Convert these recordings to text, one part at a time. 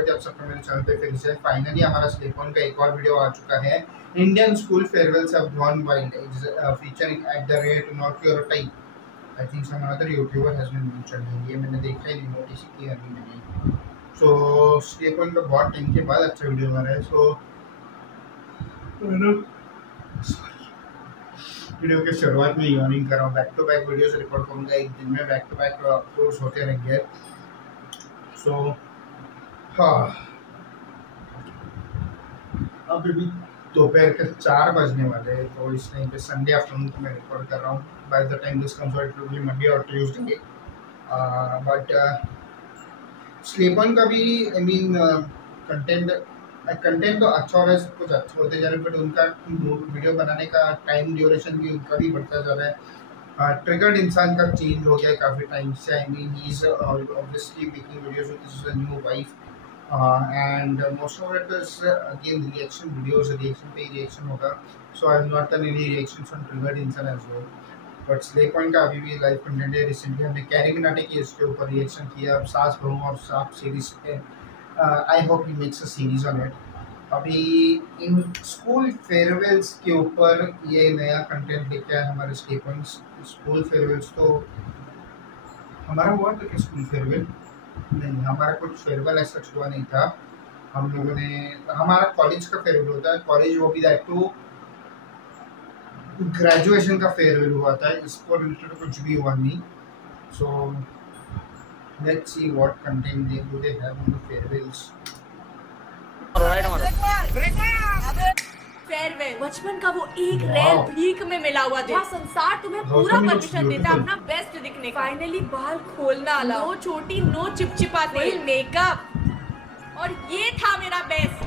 स्वागत है आप सबका मेरे चैनल पे फिर से। फाइनली हमारा स्लीपन का एक और वीडियो आ चुका है। Indian school farewells have gone wild featuring @NotYourType। I think some other YouTuber has been mentioned. ये मैंने देखा ही नहीं, नोटिस ही किया नहीं मैंने। सो स्लीपन का बहुत टाइम के बाद अच्छा वीडियो बना है। सो वीडियो के शुरुआत में यॉर्निंग कर रहा हूँ। Back to back videos record करूँगा, एक दिन में बैक टू बैक अपलोड्स होते रहेंगे। सो हाँ, अभी भी दोपहर के 4 बजने वाले हैं। तो इस टाइम पे संडे आफ्टरनून को मैं रिकॉर्ड कर रहा हूँ। By the time this comes out it will be Monday और ट्यूसडे। बट स्लीपन का भी आई मीन कंटेंट तो अच्छा हो रहा है, सब कुछ अच्छा होते जा रहा है, बट उनका वीडियो बनाने का टाइम ड्यूरेशन भी उनका भी बढ़ता जा रहा है। ट्रिगर्ड इंसान का चेंज हो गया है काफ़ी टाइम से। I mean he is obviously making videos with his new wife and most of it is again reaction videos. Reaction पे ही रिएक्शन होगा। So I have not done any reactions on triggered Insaan as well. But स्लीपन का अभी भी live content है। Recently हमने कैरी मिनाटी की इसके ऊपर रिएक्शन किया। अब सास बहू और साप सीरीज पे I hope he makes a series on it. अभी इन स्कूल फेयरवेल्स के ऊपर ये नया कंटेंट लेके आया हमारे स्लीपन। स्कूल फेयरवेल्स तो हमारा हुआ था कि स्कूल फेयरवेल नहीं, हमारा कुछ फेयरवेल ऐसा हुआ नहीं था। हम लोगों ने हमारा कॉलेज का फेयरवेल होता है, कॉलेज वो भी दैट टू ग्रेजुएशन का फेयरवेल हुआ था। इसको रिलेटेड कुछ भी हुआ नहीं। So let's see what content they have on the farewells. Farewell बचपन का वो एक रेयर भीख में मिला हुआ था। संसार तुम्हें पूरा परमिशन देता है अपना बेस्ट दिखने। फाइनली बाल खोलना अलाउ, नो चोटी नो चिपचिपाते, मेकअप, और ये था मेरा बेस्ट।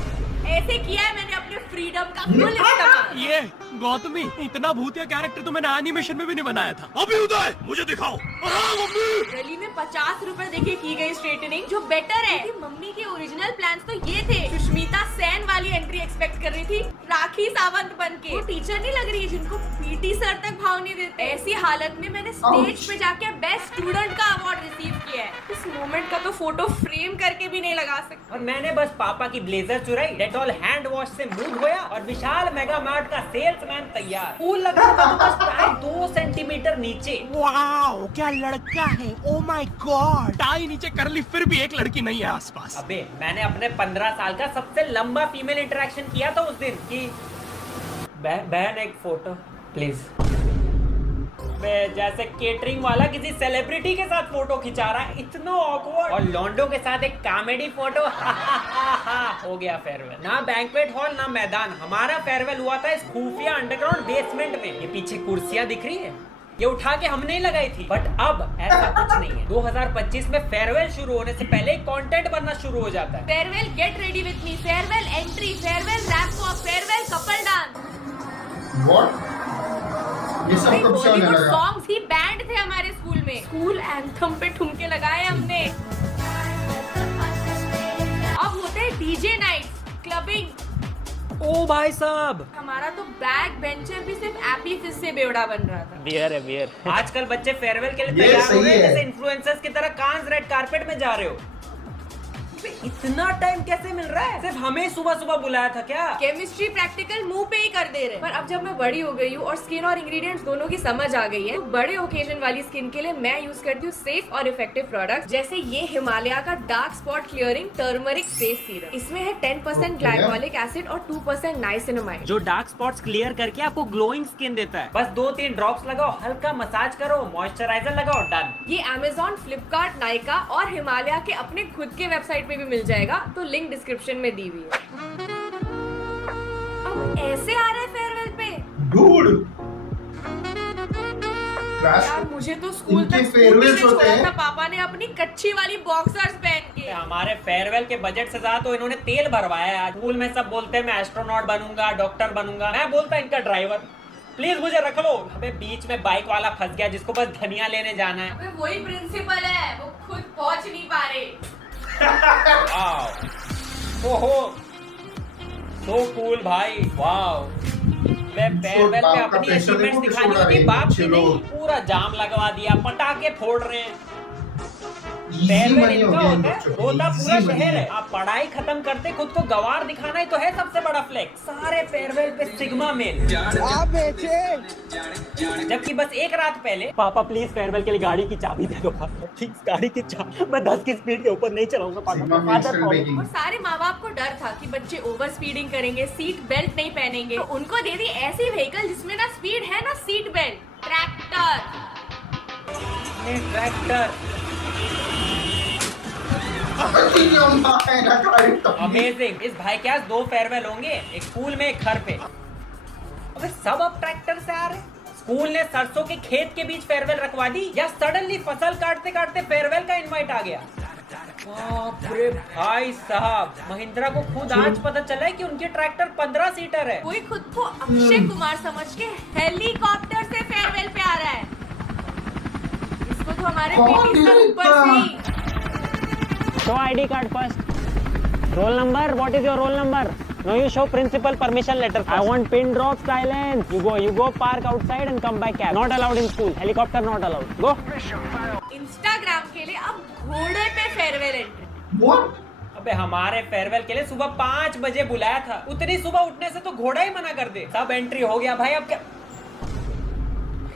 ऐसे किया है मैंने अपने फ्रीडम का फुल इस्तेमाल। ये गौतमी, इतना भूतिया कैरेक्टर तो मैंने एनिमेशन में भी नहीं बनाया था। अभी उदय मुझे दिखाओ। गली में 50 रुपए देके की गई स्ट्रेटनिंग जो बेटर है। मम्मी के ओरिजिनल प्लान्स तो ये थे। सुष्मिता सेन वाली एंट्री एक्सपेक्ट कर रही थी, राखी सावंत बन के। वो टीचर नहीं लग रही है जिनको पीटी सर तक भाव नहीं देते। ऐसी हालत में मैंने स्टेज पे जाके बेस्ट स्टूडेंट का अवार्ड रिसीव किया है। इस मोमेंट का तो फोटो फ्रेम करके भी नहीं लगा सकते। और मैंने बस पापा की ब्लेजर चुराई, डेटॉल हैंड वॉश से मूव होया और विशाल मेगा मार्ट का सेल्समैन तैयार। फूल लगा तो बस टाई 2 सेंटीमीटर नीचे। वाओ, क्या लड़का है। ओ माय गॉड, टाई नीचे कर ली फिर भी एक लड़की नहीं है आसपास। अबे मैंने अपने 15 साल का सबसे लंबा फीमेल इंटरेक्शन किया था उस दिन की। बहन एक फोटो प्लीज। जैसे केटरिंग वाला किसी सेलिब्रिटी के साथ फोटो खिंचा रहा है, इतना ऑकवर्ड। और लॉन्डो के साथ एक कॉमेडी फोटो। हो गया फेयरवेल। ना बैंक्वेट हॉल ना मैदान, हमारा फेयरवेल हुआ था इस खुफिया अंडरग्राउंड बेसमेंट में। ये पीछे कुर्सियां दिख रही है, ये उठा के हमने ही लगाई थी। बट अब ऐसा कुछ नहीं है। 2025 में फेयरवेल शुरू होने से पहले कंटेंट बनना शुरू हो जाता है। Farewell get ready with me, farewell entry, farewell ramp walk, farewell couple dance. What? ये सब कब से आने लगा? सॉन्ग्स ही बैंड थे हमारे स्कूल में। स्कूल एंथम पे ठुमके लगाए हमने। अब होते हैं डीजे नाइट्स, क्लबिंग। ओ भाई साहब, हमारा तो बैक बेंचर भी सिर्फ एपी फिश से बेवड़ा बन रहा था। बियर है बियर। आजकल बच्चे फेयरवेल के लिए तैयार हो रहे हैं जैसे इन्फ्लुएंसर्स की तरह कांस रेड कारपेट में जा रहे हो। इतना टाइम कैसे मिल रहा है? सिर्फ हमें सुबह सुबह बुलाया था क्या? केमिस्ट्री प्रैक्टिकल मुंह पे ही कर दे रहे। पर अब जब मैं बड़ी हो गई हूँ और स्किन और इंग्रेडिएंट्स दोनों की समझ आ गई है, तो बड़े ओकेजन वाली स्किन के लिए मैं यूज करती हूँ सेफ और इफेक्टिव प्रोडक्ट, जैसे ये हिमालय का dark spot clearing turmeric face serum. इसमें है 10% ग्लाइकोलिक एसिड और 2% नाइसिनामाइड, जो डार्क स्पॉट्स क्लियर करके आपको ग्लोइंग स्किन देता है। बस 2-3 ड्रॉप्स लगाओ, हल्का मसाज करो, मॉइस्चराइजर लगाओ, डन। ये अमेजोन, फ्लिपकार्ट, नायका और हिमालय के अपने खुद के वेबसाइट पे भी मिल जाएगा, तो लिंक डिस्क्रिप्शन में दी हुई है। अब ऐसे आ रहे फेयरवेल पे डूड। यार मुझे तो स्कूल तक स्कूटी में छोड़ा था पापा ने अपनी कच्ची वाली बॉक्सर्स पहन के। हमारे फेयरवेल के बजट से ज्यादा तो इन्होंने तेल भरवाया है। स्कूल में सब बोलते हैं मैं एस्ट्रोनॉट बनूंगा, डॉक्टर बनूंगा, मैं बोलता इनका ड्राइवर। प्लीज मुझे रख लो। अबे बीच में बाइक वाला फंस गया जिसको बस धनिया लेने जाना है। अबे वही प्रिंसिपल है, वो खुद पहुंच नहीं पा रहे। ओहो, सो कूल भाई, वाओ। फेयरवेल पे अपनी अचीवमेंट्स दिखानी होती, बाप की नहीं। पूरा जाम लगवा दिया, पटाखे फोड़ रहे हैं। फेयरवेल इनका होता है, रोता पूरा शहर है। आप पढ़ाई खत्म करते खुद को गवार दिखाना ही तो है सबसे बड़ा फ्लेक्स। सारे फेयरवेल पे सिग्मा मेल, जबकि बस एक रात पहले पापा प्लीज फेयरवेल के लिए गाड़ी की चाबी दे दो पापा, प्लीज गाड़ी की चाबी, मैं 10 की स्पीड के ऊपर नहीं चलाऊंगा पापा। और सारे माँ बाप को डर था कि बच्चे ओवर स्पीडिंग करेंगे, सीट बेल्ट नहीं पहनेंगे, तो उनको दे दी ऐसी व्हीकल जिसमें ना स्पीड है ना सीट बेल्ट, ट्रैक्टर। अमेजिंग। इस भाई के पास 2 फेयरवेल होंगे, एक स्कूल में एक घर पे। अबे सब अब ट्रैक्टर से आ रहे। स्कूल ने सरसों के खेत के बीच फेयरवेल रखवा दी या सडनली फसल काटते काटते फेयरवेल का इनवाइट आ गया। बाप रे भाई साहब, महिंद्रा को खुद आज पता चला है कि उनके ट्रैक्टर 15 सीटर है। कोई खुद को अक्षय कुमार समझ के हेलीकॉप्टर से फेयरवेल पे आ रहा है। इसको तो हमारे पीटी सर ऊपर से ही। Show ID card first. Roll number. What is your roll number? No, you show principal permission letter first. I want pin drop silence. You go park outside and come back cab. Not allowed in school. Helicopter not allowed. Go. Instagram के लिए अब घोड़े पे farewell entry. What? अबे हमारे farewell के लिए सुबह 5 बजे बुलाया था, उतनी सुबह उठने से तो घोड़ा ही मना कर दे। सब एंट्री हो गया भाई, अब क्या?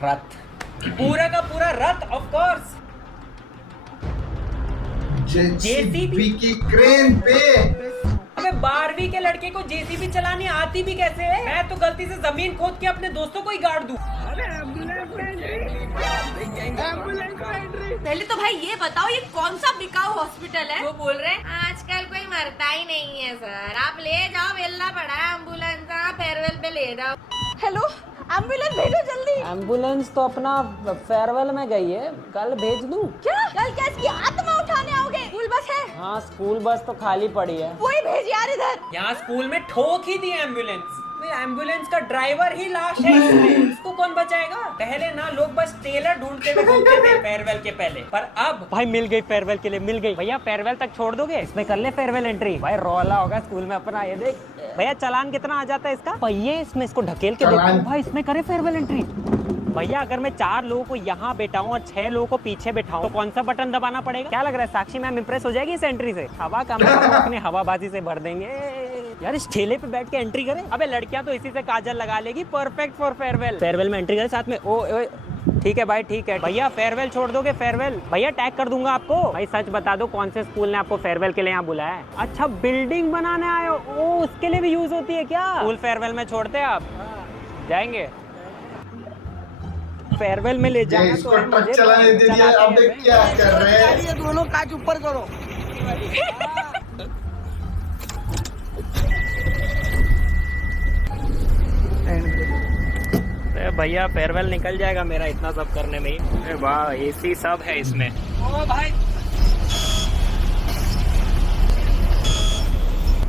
रथ, पूरा का पूरा रथ, ऑफ कोर्स। जेसीबी की क्रेन पे। अबे 12वीं के लड़के को जेसीबी चलानी आती भी कैसे है? मैं तो गलती से जमीन खोद के अपने दोस्तों को ही गाड़ दूं। पहले तो भाई ये बताओ, ये कौन सा बिकाऊ हॉस्पिटल है? वो बोल रहे हैं आजकल कोई मरता ही नहीं है सर, आप ले जाओ, वेल्ला पड़ा है एम्बुलेंस, फेयरवेल पे ले जाओ। हेलो, एम्बुलेंस भेजो जल्दी। एम्बुलेंस तो अपना फेयरवेल में गई है, कल भेज दूं? क्या कल क्या इसकी आत्मा उठाने आओगे? स्कूल बस है? हाँ स्कूल बस तो खाली पड़ी है। वही भेज यार इधर। यहाँ स्कूल में ठोक ही दी एम्बुलेंस। एम्बुलेंस का ड्राइवर ही लाश है इसमें, इसको कौन बचाएगा? पहले ना लोग बस टेलर ढूंढते हुए घूमते थे फेयरवेल के पहले, पर अब भाई मिल गई फेयरवेल के लिए, मिल गई। भैया फेयरवेल तक छोड़ दोगे? इसमें कर ले फेयरवेल एंट्री। भाई रोला होगा स्कूल में अपना। ये देख भैया, चालान कितना आ जाता है इसका? भैया इसमें इसको ढकेल के देखो भाई, इसमें करे फेयरवेल एंट्री। भैया अगर मैं 4 लोगों को यहाँ बैठाऊं और 6 लोगों को पीछे बैठाऊं तो कौन सा बटन दबाना पड़ेगा? क्या लग रहा है साक्षी मैम इंप्रेस हो जाएगी इस एंट्री से? हवा का अपने हवाबाजी से भर देंगे यार। इस ठेले पे बैठ के एंट्री करें? अबे लड़कियां तो इसी से काजल लगा लेगी, परफेक्ट फॉर फेयरवेल। फेयरवेल में एंट्री करें साथ में। ओ ठीक है भाई, ठीक है भैया। फेयरवेल छोड़ दोगे? फेयरवेल भैया टैग कर दूंगा आपको। भाई सच बता दो, कौन से स्कूल ने आपको फेयरवेल के लिए यहाँ बुलाया है? अच्छा बिल्डिंग बनाने आए हो? ओ उसके लिए भी यूज होती है क्या? स्कूल फेयरवेल में छोड़ते हैं आप? जाएंगे फेयरवेल में ले जाना तो है मुझे। चलाने दे दिया, अब क्या कर रहे हैं? ये दोनों कांच ऊपर करो। भैया फेयरवेल निकल जाएगा मेरा इतना सब करने में ही। अरे वाह, एसी सब है इसमें। ओ भाई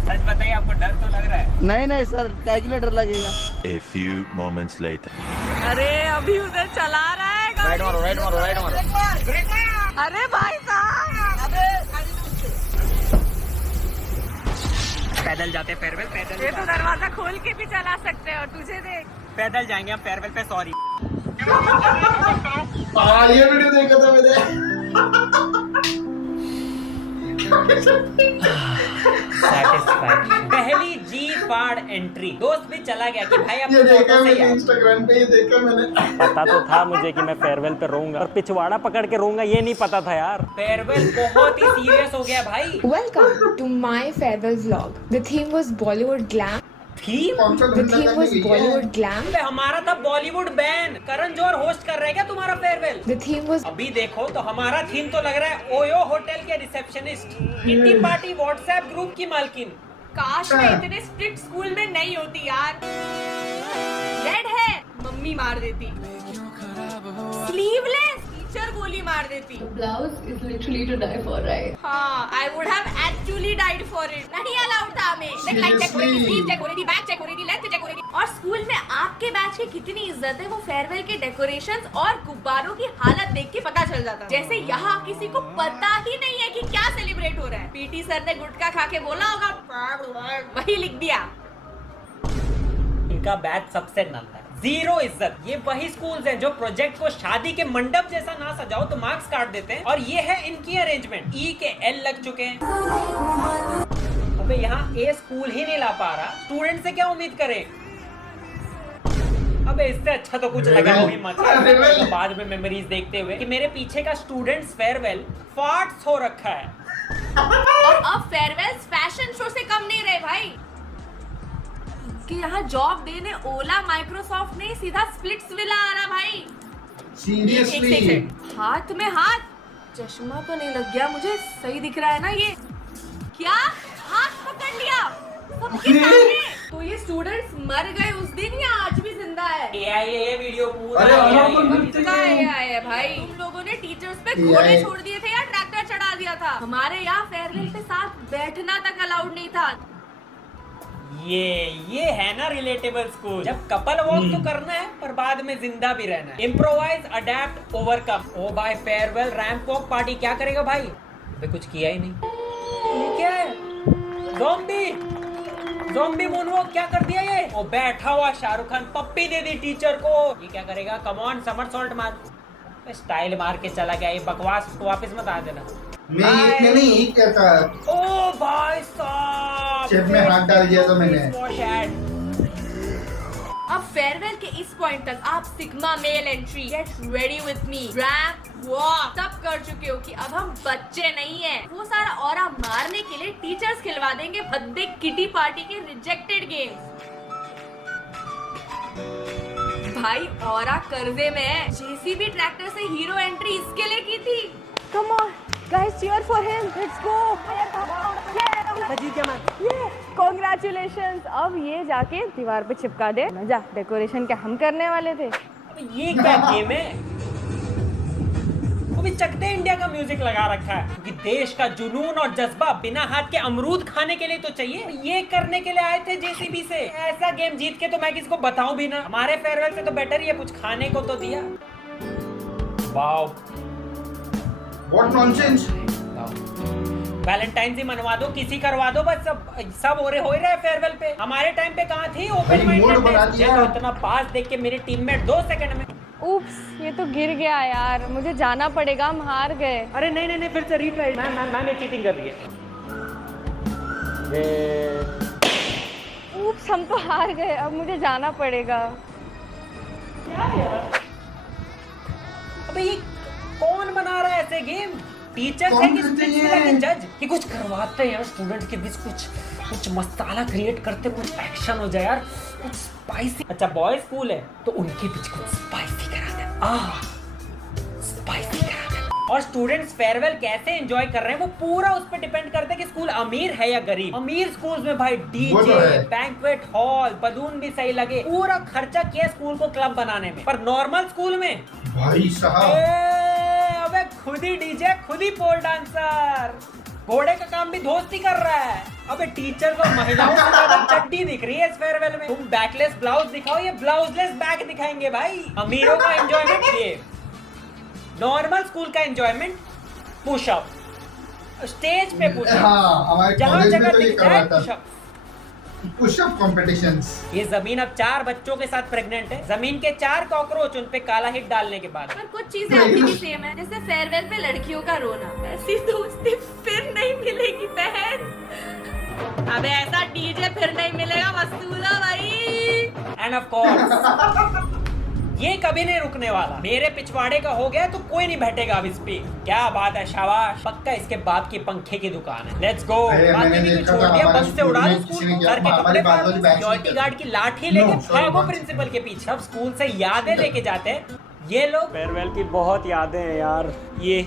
सच बताइए, आपको डर तो लग रहा है? नहीं सर, कैलकुलेटर लगेगा। A few moments later. अरे अभी उधर चला रहा है गाड़ी। राइट मारो, राइट मारो, राइट मारो। अरे भाई साहब, पैदल जाते फेयरवेल, पैदल। ये तो दरवाजा खोल के भी चला सकते हो। तुझे देख, पैदल जाएंगे हम फेयरवेल पे। सॉरी। ये वीडियो देखा था मैंने। पहली जी फाड़ एंट्री। दोस्त भी चला गया कि भाई अब ये देखा मैंने इंस्टाग्राम पे, ये देखा मैंने। पता तो था मुझे कि मैं फेयरवेल पे रोऊंगा, और पिछवाड़ा पकड़ के रोऊंगा ये नहीं पता था यार। फेयरवेल बहुत ही सीरियस हो गया भाई। Welcome to my farewell vlog. The theme was Bollywood glam. Theme? The theme was Bollywood glam. हमारा था बॉलीवुड बैन। करण जौहर होस्ट कर रहे हैं क्या तुम्हारा फेयरवेल? The theme was अभी देखो तो हमारा थीम तो लग रहा है ओयो होटल के receptionist, kitty party WhatsApp group की मालकिन। काश मैं इतने स्ट्रिक्ट स्कूल में नहीं होती यार। रेड है, मम्मी मार देती। स्लीवलेस, टीचर गोली मार देती। blouse is literally to die for, right? हाँ, I would have actually died for it. नहीं अलाउड था हमें। लाइक चेक हो रही थी, स्लीव चेक हो रही थी, बैक चेक हो रही थी, लेंथ चेक हो रही थी। और स्कूल में आपके बैच की कितनी इज्जत है वो फेयरवेल के डेकोरेशंस और गुब्बारों की हालत देख के पता चल जाता। जैसे यहाँ किसी को पता ही नहीं है कि क्या सेलिब्रेट हो रहा है। पीटी सर ने गुटखा खा के बोला होगा, वही लिख दिया। इनका बैच सबसे नल्ला है, जीरो इज्जत। ये वही स्कूल्स हैं जो प्रोजेक्ट को शादी के मंडप जैसा ना सजाओ तो मार्क्स काट देते हैं, और ये है इनकी अरेंजमेंट। ई के एल लग चुके हैं। अबे यहाँ ए स्कूल ही नहीं ला पा रहा, स्टूडेंट से क्या उम्मीद करें। अबे इससे अच्छा तो कुछ लगा ही मत। तो बाद में मेमोरीज देखते हुए कि मेरे पीछे का स्टूडेंट्स फेयरवेल फार्ट्स हो रखा है। और अब फेयरवेल फैशन शो से कम नहीं रहे भाई, कि यहाँ जॉब देने ओला माइक्रोसॉफ्ट ने सीधा स्प्लिट्सविला आ रहा भाई। सीरियसली हाथ में हाथ, चश्मा तो नहीं लग गया मुझे, सही दिख रहा है ना ये? क्या हाथ पकड़ लिया सबके सामने? तो ये स्टूडेंट्स मर गए उस दिन या आज भी जिंदा है? ये वीडियो पूरा AI है भाई। तुम लोगों ने टीचर्स पे घोड़े छोड़ दिए थे या ट्रैक्टर चढ़ा दिया था? हमारे यहाँ फेयरवेल पे साथ बैठना तक अलाउड नहीं था। ये है ना रिलेटेबल स्कूल। जब कपल वॉक तो करना है पर बाद में जिंदा भी रहना है। Improvise, adapt, overcome. ओ भाई फेयरवेल रैंप वॉक पार्टी क्या करेगा भाई? अबे कुछ किया ही नहीं। ये क्या है? ज़ॉम्बी मूनवॉक क्या कर दिया ये? वो बैठा हुआ शाहरुख खान पप्पी दे दी टीचर को। ये क्या करेगा? कम ऑन समरसॉल्ट मार, स्टाइल मार के चला गया। ये बकवास उसको वापस मत आ देना। नहीं कहता। ओ भाई साहब, जेब में हाथ डाल दिया था मैंने। अब फेयरवेल के इस पॉइंट तक आप sigma male entry, get ready with me, ramp walk सब कर चुके हो कि अब हम बच्चे नहीं हैं। वो सारा ऑरा मारने के लिए टीचर्स खिलवा देंगे भद्दे किटी पार्टी के रिजेक्टेड गेम्स। भाई ऑरा कर्जे में है। जेसीबी ट्रैक्टर से हीरो एंट्री इसके लिए की थी। Come on, guys, cheer for him. Let's go. Congratulations. अब ये जाके दीवार पे चिपका दे। जा, डेकोरेशन क्या हम करने वाले थे? ये क्या गेम है? वो भी चकते इंडिया का म्यूजिक लगा रखा है, क्योंकि देश का जुनून और जज्बा बिना हाथ के अमरूद खाने के लिए तो चाहिए। ये करने के लिए आए थे जेसीबी से। ऐसा गेम जीत के तो मैं किसी को बताऊं भी ना। हमारे फेयरवेल से तो बेटर ही है, कुछ खाने को तो दिया। Wow, What nonsense! वैलेंटाइन ही मनवा दो, किसी करवा दो, बस सब हो रहे फेयरवेल पे। हमारे टाइम पे कहाँ थी ओपन माइंडेडनेस? तो इतना पास देख के मेरे टीममेट 2 सेकंड में। Oops, ये तो गिर गया यार, मुझे जाना पड़ेगा, हम हार गए। अरे नहीं फिर से रीट्राई। मैम चीटिंग कर रही है। Oops, हम तो हार गए, अब मुझे जाना पड़ेगा। अबे ये कौन बना रहा है ऐसे गेम? टीचर्स है कि स्प्लिट्सविला के जज? कि कुछ करवाते हैं यार स्टूडेंट के बीच, कुछ मसाला क्रिएट करते, कुछ एक्शन हो जाए यार, कुछ स्पाइसी। अच्छा बॉयज स्कूल है तो उनके बीच कुछ स्पाइसी करा दे। स्पाइसी करा दे। और स्टूडेंट्स फेयरवेल कैसे एंजॉय कर रहे हैं वो पूरा उस पर डिपेंड करता है कि स्कूल अमीर है या गरीब। अमीर स्कूल्स में भाई डीजे, बैंक्वेट हॉल, बलून भी सही लगे, पूरा खर्चा किया स्कूल को क्लब बनाने में। पर नॉर्मल स्कूल में भाई साहब अबे खुद ही डीजे, खुद ही पोल डांसर, घोड़े का काम भी दोस्त ही कर रहा है। अबे टीचर को महिलाओं से ज्यादा चड्डी दिख रही है इस फेयरवेल में। तुम बैकलेस ब्लाउज दिखाओ, ये ब्लाउजलेस बैक दिखाएंगे भाई। अमीरों का एंजॉयमेंट ये, नॉर्मल स्कूल का एंजॉयमेंट पुशअप, स्टेज पे पुशअप, जहाँ जगह दिख जाए पुशअप। Pushup competitions. ये जमीन अब 4 बच्चों के साथ प्रेग्नेंट है। जमीन के 4 कॉकरोच उन पे काला हिट डालने के बाद। पर कुछ चीजें अभी भी सेम है, जैसे फेयरवेल पे लड़कियों का रोना। ऐसी दोस्ती फिर नहीं मिलेगी बहन। अबे ऐसा डीजे फिर नहीं मिलेगा, वसूला भाई। एंड ऑफ कोर्स ये कभी नहीं रुकने वाला। मेरे पिछवाड़े का हो गया तो कोई नहीं बैठेगा अब इस पे। क्या बात है, शाबाश। पक्का इसके बाप की पंखे की दुकान है। Let's go. छोड़ दिया, बस से उड़ा दो स्कूल को। सर के कपड़े फाड़, सिक्योरिटी गार्ड की लाठी लेके भागो प्रिंसिपल के पीछे। अब स्कूल से यादें लेके जाते हैं ये लोग। फेयरवेल की बहुत यादें हैं यार। ये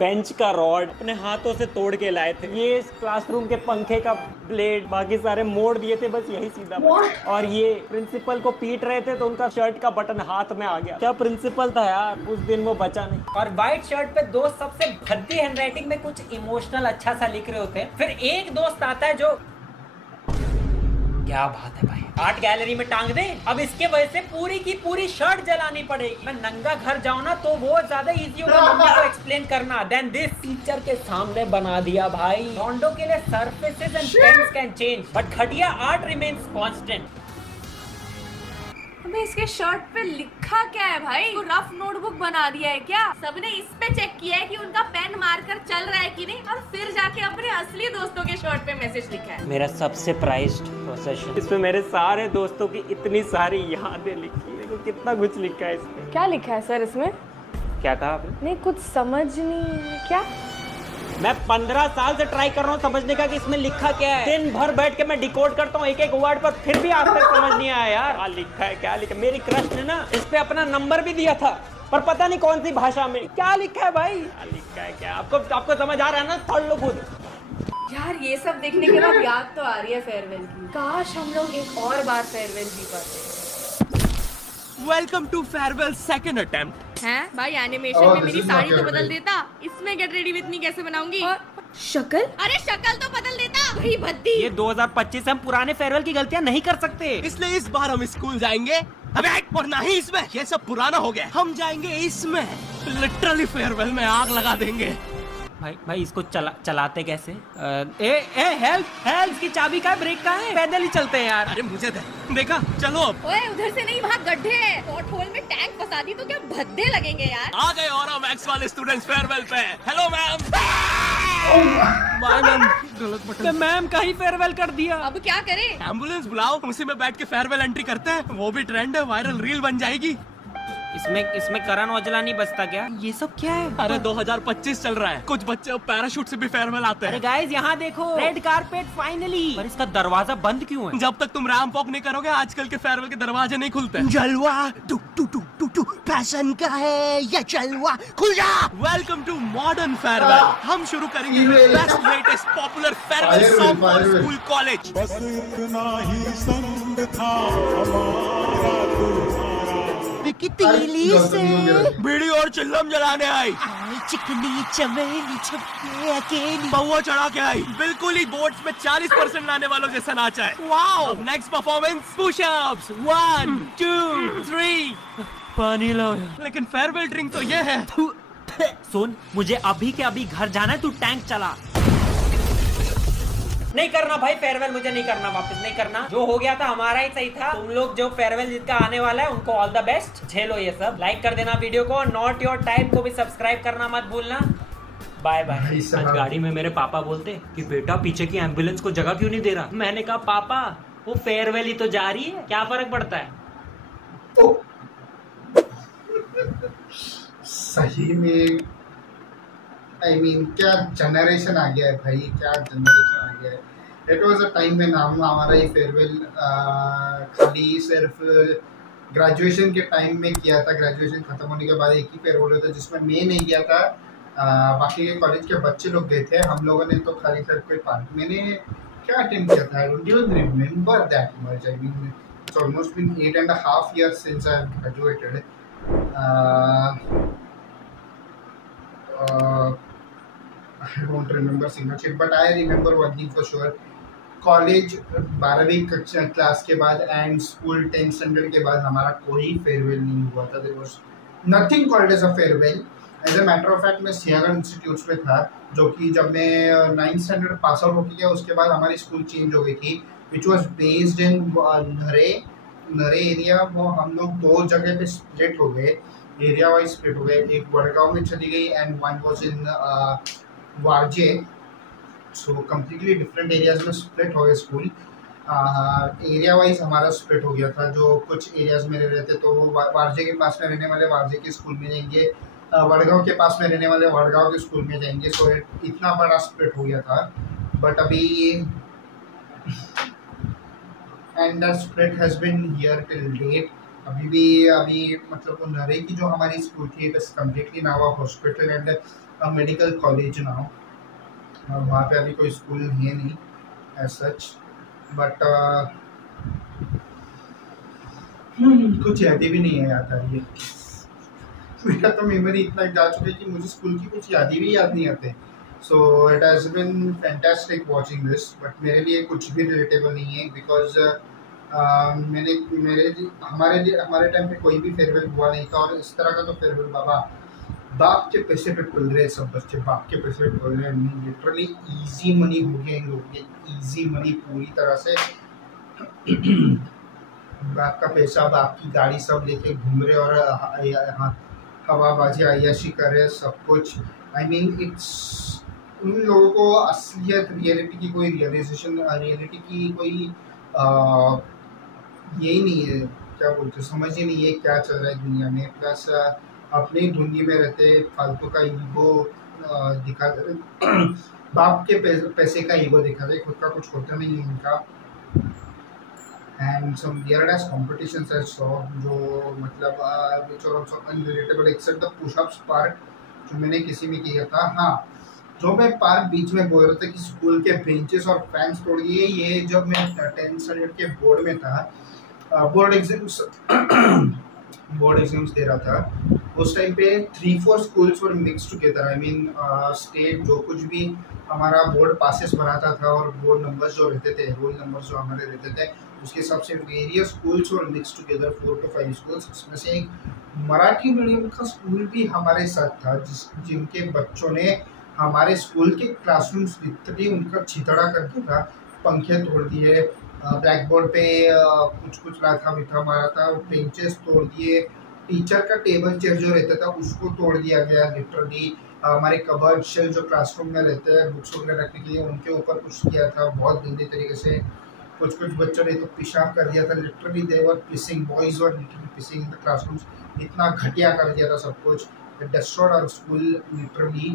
बेंच का रॉड अपने हाथों से तोड़ के लाए थे, ये इस क्लासरूम के पंखे का ब्लेड, बाकी सारे मोड़ दिए थे, बस यही सीधा बचा। और ये प्रिंसिपल को पीट रहे थे तो उनका शर्ट का बटन हाथ में आ गया। क्या प्रिंसिपल था यार, उस दिन वो बचा नहीं। और व्हाइट शर्ट पे दोस्त सबसे भद्दी हैंडराइटिंग में कुछ इमोशनल अच्छा सा लिख रहे होते हैं। फिर एक दोस्त आता है जो, क्या बात है भाई, आर्ट गैलरी में टांग दे। अब इसके वजह से पूरी की पूरी शर्ट जलानी पड़ेगी। मैं नंगा घर जाऊं ना तो वो ज्यादा इजी होगा मम्मी को एक्सप्लेन करना देन दिस। टीचर के सामने बना दिया भाई। लॉन्डो के लिए surfaces and pains can change but घटिया आर्ट रिमेन्स कांस्टेंट। अबे इसके शर्ट पे लिखा क्या है भाई? तो रफ नोटबुक बना दिया है क्या? सबने इस पे चेक किया है कि उनका पेन मारकर चल रहा है कि नहीं, और फिर जाके अपने असली दोस्तों के शर्ट पे मैसेज लिखा है। मेरा सबसे प्राइज्ड पोसेशन, इसमें मेरे सारे दोस्तों की इतनी सारी यादें लिखी है। देखो कितना कुछ लिखा है इसमें। क्या लिखा है सर इसमें? क्या कहा आपने? नहीं कुछ समझ नहीं क्या। मैं 15 साल से ट्राई कर रहा हूँ समझने का कि इसमें लिखा क्या है। दिन भर बैठ के मैं डिकोड करता हूँ एक एक वर्ड पर, फिर भी आज तक समझ नहीं आया यार क्या लिखा है क्या लिखा है। मेरी क्रश ने ना इस पे अपना नंबर भी दिया था, पर पता नहीं कौन सी भाषा में। क्या लिखा है भाई? क्या लिखा है क्या? आपको समझ आ रहा है ना? पढ़ लो खुद। यार ये सब देखने के बाद याद तो आ रही है फेयरवेल की। काश हम लोग एक और बार फेयरवेल जी पाते। Welcome to farewell second attempt. हैं भाई एनिमेशन में मेरी साड़ी तो बदल देता, इसमें गेट रेडी विद मी कैसे बनाऊंगी? और शक्ल? अरे शक्ल तो बदल देता भाई भद्दी। ये 2025 हम पुराने फेयरवेल की गलतियां नहीं कर सकते, इसलिए इस बार हम स्कूल जाएंगे। अबे और ना ही इसमें, ये सब पुराना हो गया। हम जाएंगे इसमें, लिटरली फेयरवेल में आग लगा देंगे। भाई इसको चलाते कैसे? हेल्प की चाबी का ब्रेक का है, पैदल ही चलते हैं यार। अरे मुझे देखा, चलो अब। ओए उधर से नहीं, वहाँ गड्ढे हैं। पॉट होल में टैंक फंसा दी तो क्या भद्दे लगेंगे यार। आ गए और मैक्स वाले स्टूडेंट्स फेयरवेल पे। Hello ma'am. मैम गलत बटन। मैम का ही फेयरवेल कर दिया, अब क्या करें? एम्बुलेंस बुलाओ, उसी में बैठ के फेयरवेल एंट्री करते हैं। वो भी ट्रेंड है, वायरल रील बन जाएगी। इसमें करण औजला नहीं बचता क्या? ये सब क्या है? अरे 2025 चल रहा है, कुछ बच्चे अब पैराशूट से भी फेयरवेल आते हैं। अरे गाइस यहाँ देखो, रेड कारपेट फाइनली। पर इसका दरवाजा बंद क्यों है? जब तक तुम रैंप वॉक नहीं करोगे आजकल के फेयरवेल के दरवाजे नहीं खुलते। जलवा टुक टुक टुक टुक टुक पैशन का है ये जलवा, खुल जा। Welcome to modern farewell. हम शुरू करेंगे best latest popular farewell song for school college. बस इतना ही संग था हमारा तीली से बीड़ी और चिल्लम जलाने आई, चिकनी चमेली छपके अकेली बउआ चढ़ा के आई, बिल्कुल ही बोर्ड्स में 40% लाने वालों जैसा नाचा है। वाओ। Next performance pushups 1 2 3। पानी लाओ। लेकिन फेयरवेल ड्रिंक तो ये है। सुन, मुझे अभी के अभी घर जाना है, तू टैंक चला। नहीं करना भाई फेयरवेल, मुझे नहीं करना, वापस नहीं करना। जो हो गया था हमारा ही सही था। तुम लोग जो फेयरवेल जिसका आने वाला है उनको ऑल द बेस्ट। झेलो ये सब। लाइक कर देना वीडियो को, नॉट योर टाइम को भी सब्सक्राइब करना मत भूलना। Bye bye. आज गाड़ी में मेरे पापा बोलते कि बेटा पीछे की एम्बुलेंस को जगह क्यों नहीं दे रहा? मैंने कहा पापा वो फेयरवेल ही तो जा रही है, क्या फर्क पड़ता है? सही में I mean, क्या जनरेशन आ गया है भाई, क्या जनरेशन आ गया है। इट वॉज अ टाइम में नाम हमारा ही फेयरवेल खाली सिर्फ ग्रेजुएशन के टाइम में किया था। ग्रेजुएशन खत्म होने के बाद एक ही फेयरवेल होता जिसमें मैं नहीं गया था, बाकी के कॉलेज के बच्चे लोग गए थे। हम लोगों ने तो खाली सिर्फ कोई पार्टी, मैंने क्या अटेंड किया था, I don't even remember that much. I mean it's almost been 8.5 years since I have graduated. I don't remember single shit, but I remember one thing for sure. College 12वीं कक्षा class के बाद and school 10th standard के बाद हमारा कोई farewell नहीं हुआ था। There was nothing called as a farewell. As a matter of fact मैं सियागढ़ इंस्टीट्यूट में था, जो कि जब मैं 9th स्टैंडर्ड पास आउट होके गया उसके बाद हमारी स्कूल चेंज हो गई थी, which was based in Nare area. वो हम लोग 2 जगह पे स्प्लिट हो गए, एरिया वाइज स्प्लिट हो गए। एक वडगांव में चली गई and one was in Warje. So completely different areas में स्प्लिट हो गए स्कूल। एरिया वाइज हमारा स्प्लिट हो गया था। जो कुछ एरियाज में रह रहे थे तो वो वारजे के पास में रहने वाले वारजे के स्कूल में जाएंगे, वडगांव के पास में रहने वाले वडगांव के स्कूल में जाएंगे। सो इतना बड़ा स्प्लिट हो गया था। बट अभी and that split has been here till date. अभी मतलब नरे की जो हमारी स्कूल थी, it is completely now a hospital and a medical college now. वहाँ पे अभी कोई स्कूल है नहीं एज सच, बट कुछ यादें भी नहीं है याद आ रही है। मेरा तो मेमोरी इतना जा चुका है कि मुझे स्कूल की कुछ यादें भी याद नहीं आते। So it has been fantastic watching this, but मेरे लिए कुछ भी रिलेटेबल नहीं है बिकॉज हमारे टाइम पे कोई भी फेयरवेल हुआ नहीं था। और इस तरह का तो फेयरवेल बाप के पैसे पे खोल रहे हैं सब बच्चे, बाप के पैसे पे खोल रहे हैं। लिटरली इजी मनी हो गया इन लोगों के, इजी मनी पूरी तरह से। बाप का पैसा, बाप की गाड़ी सब लेके घूम रहे और हवाबाजी अय्याशी कर रहे सब कुछ। आई मीन इट्स उन लोगों को असलियत रियलिटी की कोई रियलिटी की कोई यही नहीं है, क्या बोलते समझ ही नहीं है क्या चल रहा है दुनिया में। प्लस अपनी दुनिया में रहते फालतू का ईगो दिखा बाप के पैसे का ईगो दिखाते, खुद का कुछ होता नहीं है इनका। And some weird as competitions I saw, जो मतलब which are also unrelatable except the pushups part जो मैंने किसी में किया था। हाँ, जो मैं पार्ट बीच में बोल रहा था कि स्कूल के बेंचेस और फैंस तोड़ दिए, ये जब मैं 10th स्टैंडर्ड के बोर्ड में था, बोर्ड एग्जाम्स दे रहा था, उस टाइम पे 3-4 schools were mix together. I mean state जो कुछ भी हमारा बोर्ड पासेस बनाता था और बोर्ड नंबर्स जो रहते थे, रोल नंबर्स जो हमारे रहते थे, उसके हिसाब से various schools were mix together 4 to 5 schools. उसमें से एक मराठी मीडियम का स्कूल भी हमारे साथ था, जिनके बच्चों ने हमारे स्कूल के क्लासरूम्स लिटरली उनका छितड़ा करके था, पंखे तोड़ दिए, ब्लैक बोर्ड पे कुछ लाथा बिठा मारा था, बेंचेस तोड़ दिए, टीचर का टेबल चेयर जो रहता था उसको तोड़ दिया गया लिटरली। हमारे कबर्ड शेल जो क्लासरूम में रहते हैं बुक्स वगैरह रखने के लिए, उनके ऊपर कुछ किया था बहुत गंदे तरीके से। कुछ बच्चों ने तो पेशाब कर दिया था literally, they were pissing, boys were literally pissing in the classrooms. इतना घटिया कर दिया था सब कुछ। डिस्ट्रॉयड आवर स्कूल लिटरली,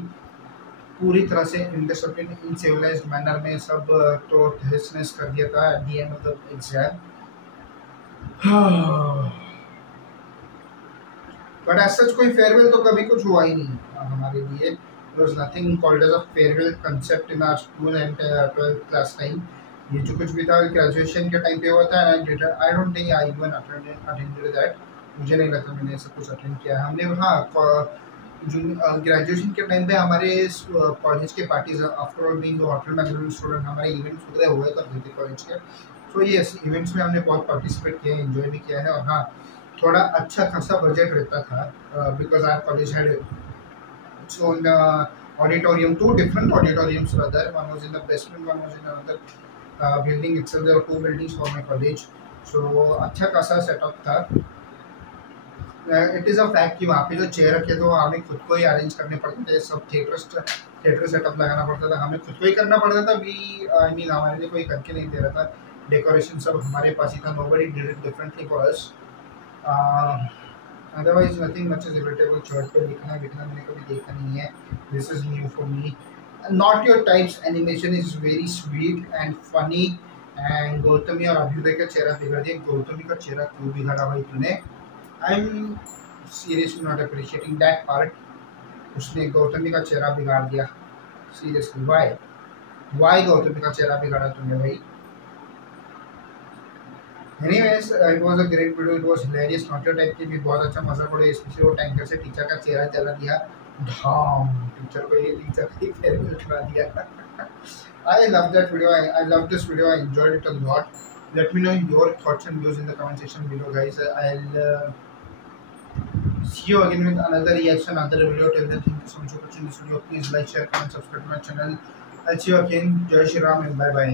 पूरी तरह से इनडिसिप्लिन, इनसिविलाइज्ड मैनर में सब तो तहस-नहस कर दिया था at the end of the exam. But as such कोई फेयरवेल तो कभी कुछ हुआ ही नहीं हमारे लिए। There was nothing called as a farewell concept in our school and 12th class time. ये जो कुछ भी था ग्रेजुएशन के टाइम पे हुआ था and I don't think I even attended that. मुझे नहीं लगता मैंने सब कुछ अटेंड किया है। हमने हाँ ग्रेजुएशन के टाइम पे हमारे कॉलेज के parties, after all being hotel management student, हमारे इवेंट्स वगैरह हुए करते थे कॉलेज के। तो ये इवेंट्स में हमने बहुत पार्टिसिपेट किया है, एंजॉय भी किया है। और हाँ, थोड़ा अच्छा खासा बजट रहता था because our college had its own auditorium, 2 different auditoriums rather, one was in the basement, one was in another building itself. There were 2 buildings for my college, so अच्छा खासा सेटअप था। इट इज़ अ फैक्ट कि वहाँ पे जो chair रखे तो हमें खुद को ही अरेंज करने पड़ते थे, सब थिएटर सेटअप लगाना पड़ता था, हमें खुद को ही करना पड़ता था। आई मीन हमारे लिए कोई करके नहीं दे रहा था, डेकोरेशन सब हमारे पास ही था। Nobody did it differently for us. Otherwise nothing much is relatable. Shirt पे लिखना मैंने कभी देखा नहीं है, this is new for me. Not your types animation is very sweet and funny. And Gautami और अभ्युदय का चेहरा बिगड़ दिया। गौतमी का चेहरा क्यों बिगाड़ा भाई तूने? I am seriously not appreciating that part. उसने गौतमी का चेहरा बिगाड़ दिया सीरियसली। वाई गौतमी का चेहरा बिगाड़ा तुमने भाई? Anyways, it was a great video. It was hilarious. Not your type की भी बहुत अच्छा मजा पड़ा, स्पेशली वो टैंकर से टीचर का चेहरा जला दिया। धाम टीचर को ये टीचर की फेयरवेल करा दिया। I love that video. I love this video. I enjoyed it a lot. Let me know your thoughts and views in the comment section below, guys. I'll see you again with another reaction, another video. Till then, thank you so much for watching this video. Please like, share, comment, subscribe to my channel. I'll see you again. Jai Shri Ram and bye bye.